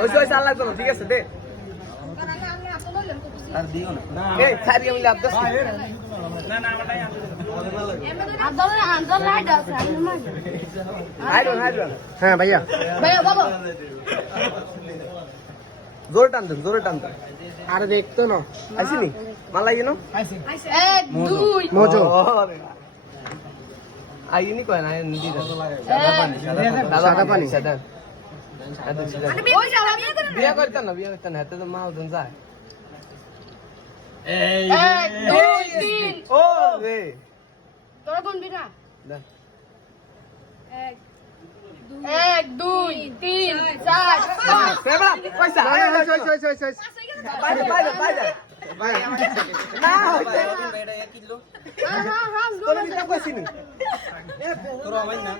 ওই চাল্লা চলো ঠিক আছে দে আর দিও না এই চারি মিলে আব্দাস না না আমারটাই আব্দাস লাইট আছে হাইডন হ্যাঁ ভাইয়া বলো জোরে টান দেন আরে দেখতো না আইছিনি মালাই ইনো আইছি 1 2 মোজো আইনি কয় না নিদি সাদা পানি বিয়া করতেন না হাতে তো মাল দেন যায় এই 1 2 3 ও রে তোরা গুনবি না 1 2 3 4 সেবা পয়সা বাইরে না হইছে এটা 1 কিলো হ্যাঁ তোর নিতে কইছিনি তোর আমাই না